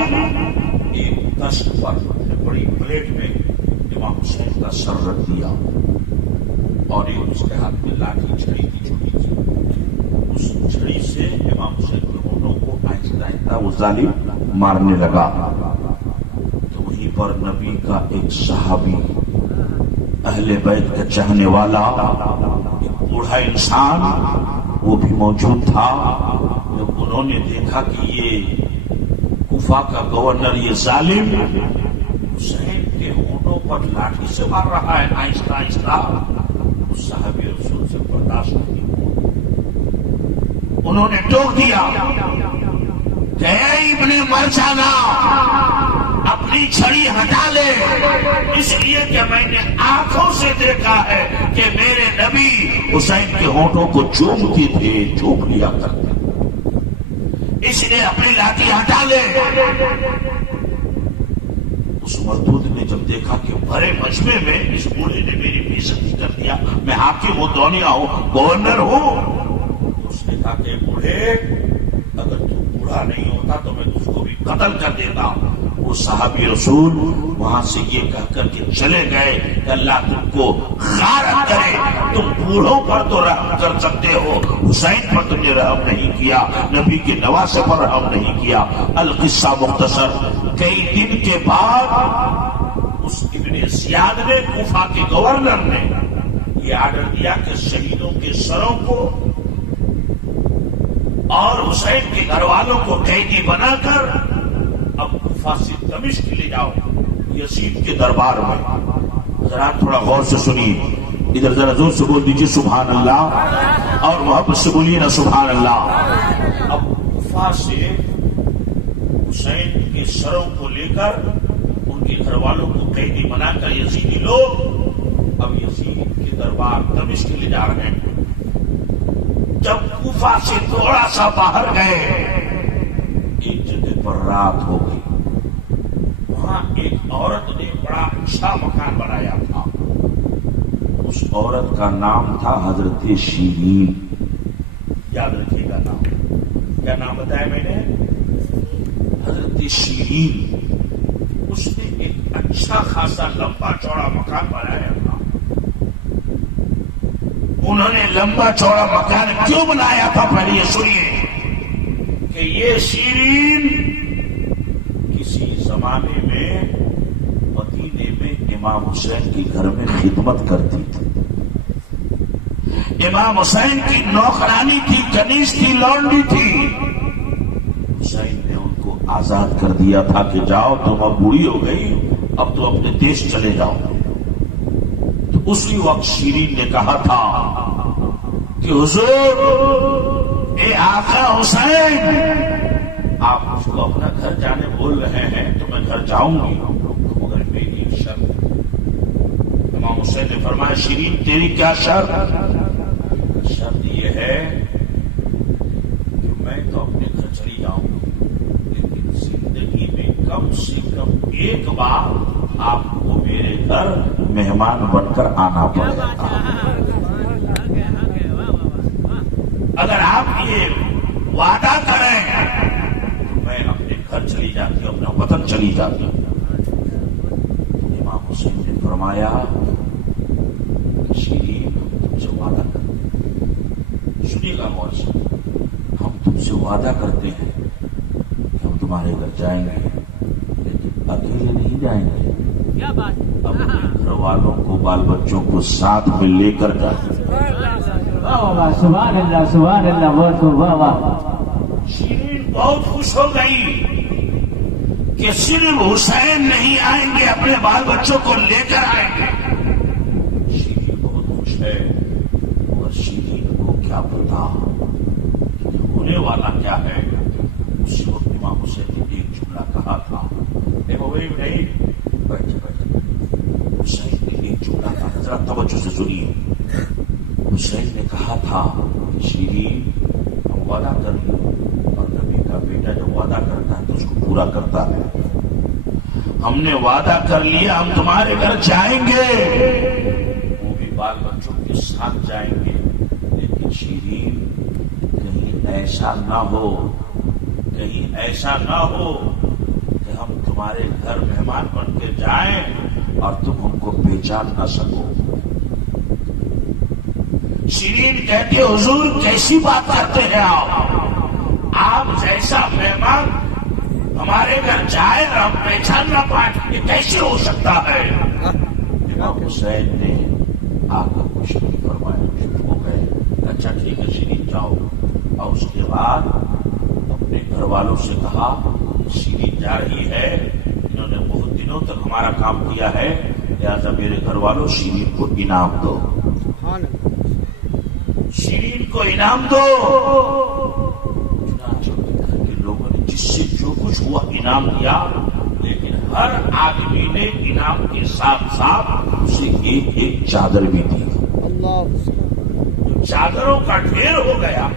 ایک دشت پر بڑی پلیٹ میں امام حسین کا سر رکھ دیا اور ایک اس کے ہاتھ میں لاٹھی چھڑی تھی چھوٹی سی، اس چھڑی سے امام حسین کے ہونٹوں کو آہستہ آہستہ وہ ظالم مارنے لگا۔ تو وہیں پر نبی کا ایک صحابی، اہل بیت کا چاہنے والا، ایک بوڑھا انسان وہ بھی موجود تھا۔ جب انہوں نے دیکھا کہ یہ کوفہ کا گورنر، یہ ظالم حسین کے ہونٹوں پر لاٹھی سے مار رہا ہے آہستہ آہستہ، اس صحابی رسول سے برداشت نہیں ہوا۔ انہوں نے ٹوک دیا کہ اے ابن مرجانہ، اپنی چھڑی ہٹا لے، اس لیے کہ میں نے آنکھوں سے دیکھا ہے کہ میرے نبی حسین کے ہونٹوں کو چومتے تھے، چوم لیا کرتے، اس لیے اپنی لاٹھی ہٹا لے۔ اس مردود نے جب دیکھا کہ بھرے مجمع میں اس بوڑھے نے میری بےعزتی کر دیا، میں حاکم ہوں، دونیا ہوں، گورنر ہوں، اس نے کہا کہ بوڑھے اگر تو بوڑھا نہیں ہوتا تو میں تجھ کو بھی قتل کر دیتا۔ وہ صحابی رسول وہاں سے یہ کہہ کر کے چلے گئے کہ اللہ تم کو غارت کرے، تم بوڑھوں پر تو رحم کر سکتے ہو، حسین پر تم نے رحم نہیں کیا، نبی کے نواسے پر رحم نہیں کیا۔ القصہ مختصر، کئی دن کے بعد اس ابن زیاد نے، کوفہ کے گورنر نے، یہ آرڈر دیا کہ شہیدوں کے سروں کو اور حسین کے گھر والوں کو قیدی بنا کر اب کوفہ سے دمشق لے جاؤ، یزید کے دربار میں۔ ذرا تھوڑا غور سے سنیے، ادھر ذرا زور سے بول دیجیے سبحان اللہ، اور محبت سے بولیے نا سبحان اللہ۔ اب کوفہ سے حسین کے سروں کو لے کر ان کے گھر والوں کو قیدی بنا کر یزیدی لوگ اب یزید کے دربار دمشق لے جا رہے ہیں۔ جب کوفہ سے تھوڑا سا باہر گئے، ایک جگہ پر رات ہو گئی، وہاں ایک عورت نے بڑا اچھا مکان بنایا تھا، اس عورت کا نام تھا حضرت شیرین۔ یاد رکھیے گا نام، کیا نام بتایا میں نے؟ حضرت شیرین۔ اس نے ایک اچھا خاصا لمبا چوڑا مکان بنایا تھا۔ انہوں نے لمبا چوڑا مکان کیوں بنایا تھا پہلے یہ سنیے کہ یہ شیرین کسی زمانے میں مدینے میں امام حسین کے گھر میں خدمت کرتی تھی، امام حسین کی نوکرانی تھی، کنیز تھی، لونڈی تھی۔ حسین نے ان کو آزاد کر دیا تھا کہ جاؤ، تم اب بوڑھی ہو گئی، اب تو اپنے دیش چلے جاؤ۔ تو اسی وقت شیرین نے کہا تھا کہ حضور، اے آقا حسین، آپ مجھ کو اپنا گھر جانے بول رہے ہیں تو میں گھر جاؤں گی، مگر میری ایک شرط۔ امام حسین نے فرمایا شیرین تیری کیا شرط؟ شرط یہ ہے کہ میں تو اپنے گھر چلی جاؤں گی، لیکن زندگی میں کم سے کم ایک بار آپ کو میرے گھر مہمان بن کر آنا پڑے گا۔ اگر آپ یہ وعدہ کریں تو میں اپنے گھر چلی جاتی ہوں، اپنا وطن چلی جاتی ہوں۔ امام حسین نے فرمایا کہ شیرین تم سے وعدہ کرتے، سنیے گا غور سے، ہم تم سے وعدہ کرتے ہیں کہ ہم تمہارے گھر جائیں گے، لیکن اکیلے نہیں جائیں گے، اپنے گھر والوں کو، بال بچوں کو ساتھ میں لے کر جائیں گے۔ سبحان اللہ، سبحان اللہ، بہت واہ واہ۔ شیرین بہت خوش ہو گئی کہ صرف حسین نہیں آئیں گے، اپنے بال بچوں کو لے کر آئیں گے۔ شیرین بہت خوش ہے، اور شیرین کو کیا پتا کہ ہونے والا کیا ہے۔ اسی وقت امام حسین نے ایک جملہ کہا تھا، نہیں بیٹھے بیٹھے، حسین نے ایک جملہ کہا، ذرا توجہ سے سنیے۔ حسین نے کہا تھا شیرین ہم وعدہ کر لیں، اور نبی کا بیٹا جب وعدہ کرتا ہے تو اس کو پورا کرتا ہے۔ ہم نے وعدہ کر لیا ہم تمہارے گھر جائیں گے، وہ بھی بال بچوں کے ساتھ جائیں گے، لیکن شیرین کہیں ایسا نہ ہو کہ ہم تمہارے گھر مہمان بن کے جائیں اور تم ان کو پہچان نہ سکو۔ شیرین کہتی ہے حضور کیسی بات کرتے ہیں آپ جیسا مہمان ہمارے گھر جائے اور ہم پہچان نہ پائیں، یہ کیسے ہو سکتا ہے؟ امام حسین نے آ کر کچھ نہیں فرمایا، چپ ہو گئے۔ اچھا ٹھیک ہے شیرین جاؤ، اور اس کے بعد اپنے گھر والوں سے کہا شیرین جا رہی ہے، انہوں نے بہت دنوں تک ہمارا کام کیا ہے، لہٰذا میرے گھر والوں شیرین کو انعام دو، شیرین کو انعام دو۔ گھر کے لوگوں نے جس سے جو کچھ ہوا انعام دیا، لیکن ہر آدمی نے انعام کے ساتھ ساتھ اسے ایک ایک چادر بھی دی۔ چادروں کا ڈھیر ہو گیا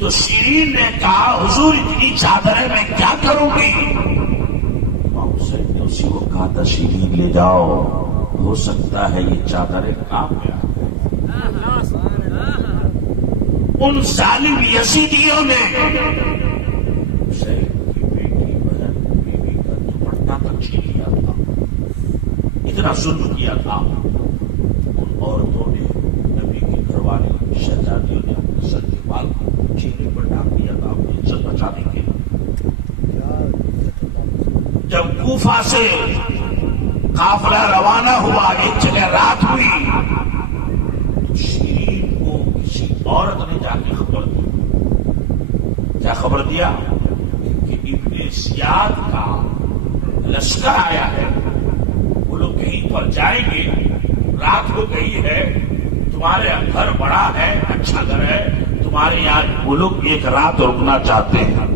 تو شیرین نے کہا حضور اتنی چادریں میں کیا کروں گی؟ امام حسین نے اسی کو کہا تھا شیرین لے جاؤ، ہو سکتا ہے یہ چادریں کام میں آ گئی۔ ان ظالم یزیدیوں نے حسین کی بیٹی بہن بیوی کا دوپٹہ تک چھین لیا تھا، اتنا ظلم کیا تھا۔ ان عورتوں نے نبی کے گھر والے شہزادیوں نے اپنے سر کے بال کو چہرے پر ڈال دیا تھا اپنی عزت بچانے کے لیے۔ جب کوفہ سے قافلہ روانہ ہوا، ایک جگہ رات ہوئی، تو شیرین کو کسی عورت نے جا کے خبر دی۔ کیا خبر دیا؟ کہ ابن زیاد کا لشکر آیا ہے، وہ لوگ کہیں پر جائیں گے، رات ہو گئی ہے، تمہارے گھر بڑا ہے، اچھا گھر ہے، تمہارے یہاں وہ لوگ ایک رات رکنا چاہتے ہیں۔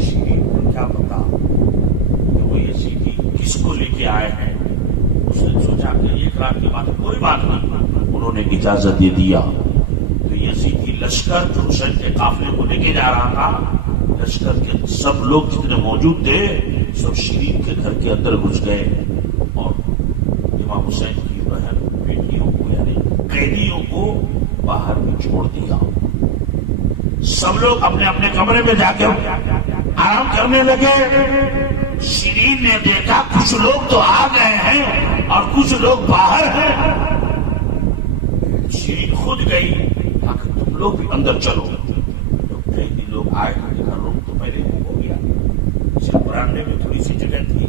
شیرین کو کیا پتا کہ وہ یزیدی کس کو لے کے آئے ہیں؟ اس نے سوچا کہ ایک رات کی بات ہے، کوئی بات نہیں، انہوں نے اجازت دے دیا۔ تو یزیدی لشکر جو حسین کے قافلے کو لے کے جا رہا تھا، لشکر کے سب لوگ جتنے موجود تھے سب شیرین کے گھر کے اندر گھس گئے اور امام حسین کی بہن بیٹیوں کو یعنی قیدیوں کو باہر میں چھوڑ دیا۔ سب لوگ اپنے اپنے کمرے میں جا کے آرام کرنے لگے۔ شیرین نے دیکھا کچھ لوگ تو آ گئے ہیں اور کچھ لوگ باہر ہیں۔ شیرین خود گئی، تم لوگ بھی اندر چلو۔ جب قیدی لوگ آئے تو دیکھا روم تو پہلے ہو گیا، اسے برانڈے میں تھوڑی سی جگہ تھی۔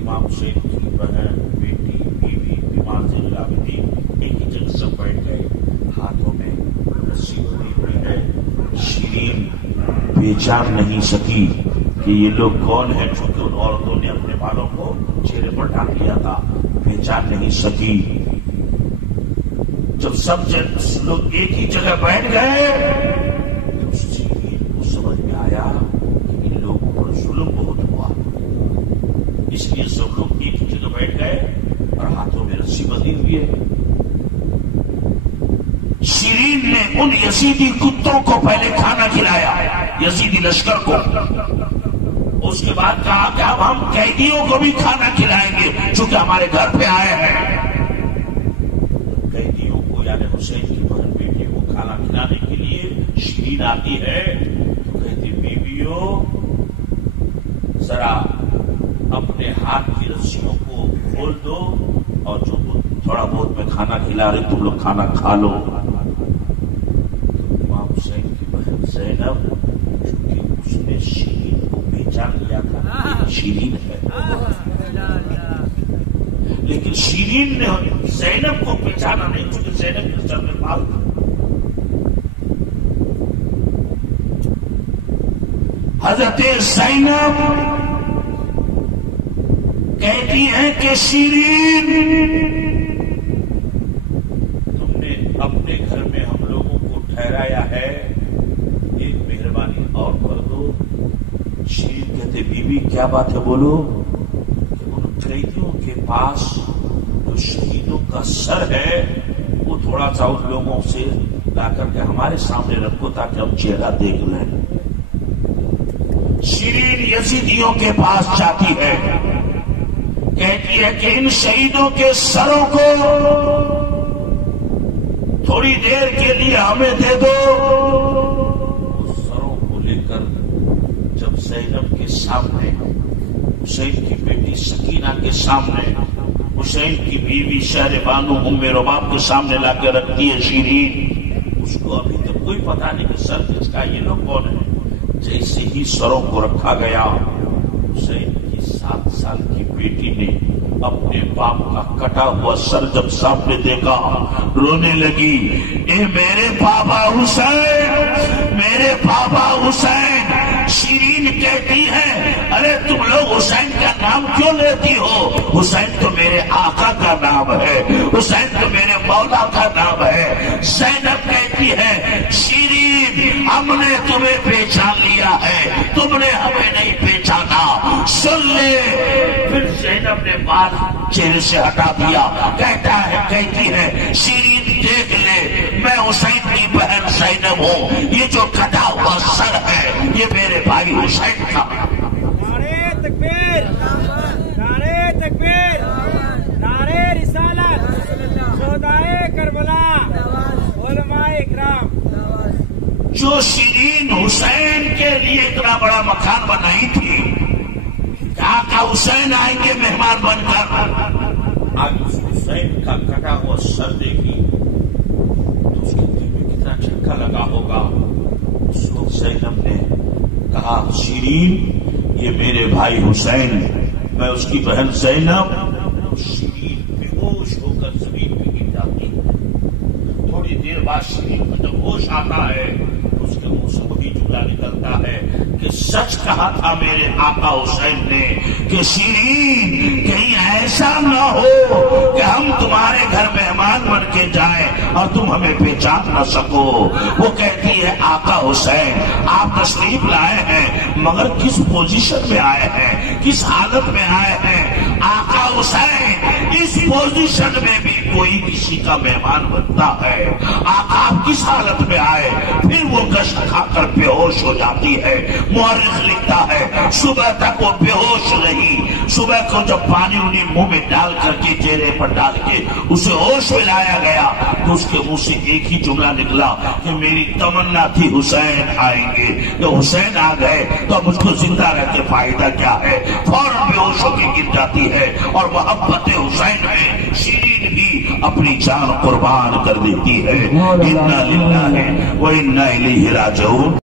امام حسین کی بہن بیٹی بیوی بیمار سے العابدین ایک ہی جگہ سب بیٹھ گئے، ہاتھوں میں رسی بندھی ہوئی ہے۔ شیرین پہچان نہیں سکی کہ یہ لوگ کون ہیں، چونکہ ان عورتوں نے اپنے بالوں کو چہرے پر ڈھانپ لیا تھا، پہچان نہیں سکی۔ جب سب لوگ ایک ہی جگہ بیٹھ گئے تو شیرین کو سمجھ میں آیا کہ ان لوگوں پر ظلم بہت ہوا، اس لیے سب لوگ ایک ہی جگہ بیٹھ گئے اور ہاتھوں میں رسی بندھی ہوئی ہے۔ شیرین نے ان یزیدی کتوں کو پہلے کھانا کھلایا، یزیدی لشکر کو، اس کے بعد کہا کہ اب ہم قیدیوں کو بھی کھانا کھلائیں گے چونکہ ہمارے گھر پہ آئے ہیں۔ قیدیوں کو یعنی حسین کی بہن بیٹی کو کھانا کھلانے کے لیے شیرین آتی ہے تو کہتی بیویوں ذرا اپنے ہاتھ کی رسیوں کو کھول دو اور جو تھوڑا بہت میں کھانا کھلا رہی تم لوگ کھانا کھا لو۔ امام حسین کی بہن زینب چونکہ اس نے شیرین کو پہچان لیا تھا، شیرین ہے، لیکن شیرین نے زینب کو پہچانا نہیں چونکہ زینب کے سر میں بال تھا۔ حضرت زینب کہتی ہیں کہ شیرین تم نے اپنے گھر میں ہم لوگوں کو ٹھہرایا ہے، ایک مہربانی اور کر دو۔ شیرین کہتے بی بی کیا بات ہے بولو؟ کہ ان قیدیوں کے پاس جو شہیدوں کا سر ہے وہ تھوڑا سا ان لوگوں سے لا کر کے ہمارے سامنے رکھو تاکہ ہم چہرہ دیکھ لیں۔ شیرین یزیدیوں کے پاس جاتی ہے، کہتی ہے کہ ان شہیدوں کے سروں کو تھوڑی دیر کے لیے ہمیں دے دو۔ اس سروں کو لے کر جب زینب کے سامنے حسین کی بیٹی سکینہ کے سامنے حسین کی بیوی شہر بانو ام رباب کے سامنے لا کے رکھتی ہے شیرین. اس کو ابھی تک کوئی پتا نہیں کہ سر کس کا، یہ لوگ کون ہے. جیسے ہی سروں کو رکھا گیا، حسین کی 7 سال کی بیٹی نے اپنے باپ کا کٹا ہوا سر جب سامنے دیکھا رونے لگی. اے میرے بابا حسین، میرے بابا حسین. شیرین کہتی ہے ارے تم لوگ حسین کا نام کیوں لیتی ہو؟ حسین تو میرے آقا کا نام ہے، حسین تو میرے مولا کا نام ہے. زینب کہتی ہے شیرین ہم نے تمہیں پہچان لیا ہے، تم نے ہمیں نہیں پہچانا، سن لے. پھر زینب نے بال چہرے سے ہٹا دیا. کہتی ہے شیرین دیکھ لے میں حسین کی بہن زینب ہوں، یہ جو کٹا ہوا سر ہے یہ میرے بھائی حسین کا. نعرے تکبیر، نعرے تکبیر، نعرے رسالت، شہدائے کربلا، علماء اکرام. جو شیرین حسین کے لیے اتنا بڑا مکان بنائی تھی، آقا حسین آئیں گے مہمان بن کر، آج اس حسین کا کٹا ہوا سر دیکھی تو اس کے دل میں کتنا جھٹکا لگا ہوگا. اس وقت زینب نے کہا شیرین یہ میرے بھائی حسین، میں اس کی بہن زینب. شیرین بے ہوش ہو کر زمین پہ گر جاتی. تھوڑی دیر بعد شیرین کو جب ہوش آتا ہے تو اس کے منہ سے وہی جملہ نکلتا ہے کہ سچ کہا تھا میرے آقا حسین نے کہ شیرین کہیں ایسا نہ ہو کہ ہم تمہارے گھر مہمان بن کے جائیں اور تم ہمیں پہچان نہ سکو. وہ کہتی ہے آقا حسین آپ تشریف لائے ہیں مگر کس پوزیشن میں آئے ہیں، کس حالت میں آئے ہیں؟ آقا حسین اس پوزیشن میں بھی کوئی کسی کا مہمان بنتا ہے. آقا آپ کس حالت میں آئے؟ پھر وہ گشت کھا کر بے ہوش ہو جاتی ہے. مورخ لکھتا ہے صبح تک وہ بے ہوش رہی. صبح کو جب پانی انہیں منہ میں ڈال کر کے چہرے پر ڈال کے اسے ہوش میں لایا گیا تو اس کے منہ سے ایک ہی جملہ نکلا کہ میری تمنا تھی حسین آئیں گے، تو حسین آ گئے تو مجھ کو زندہ رہ کے فائدہ کیا ہے؟ فوراً بے ہوش ہو کے گر جاتی ہے اور محبت حسین میں شیرین بھی اپنی جان قربان کر دیتی ہے. انا للہ و انا الیہ راجعون.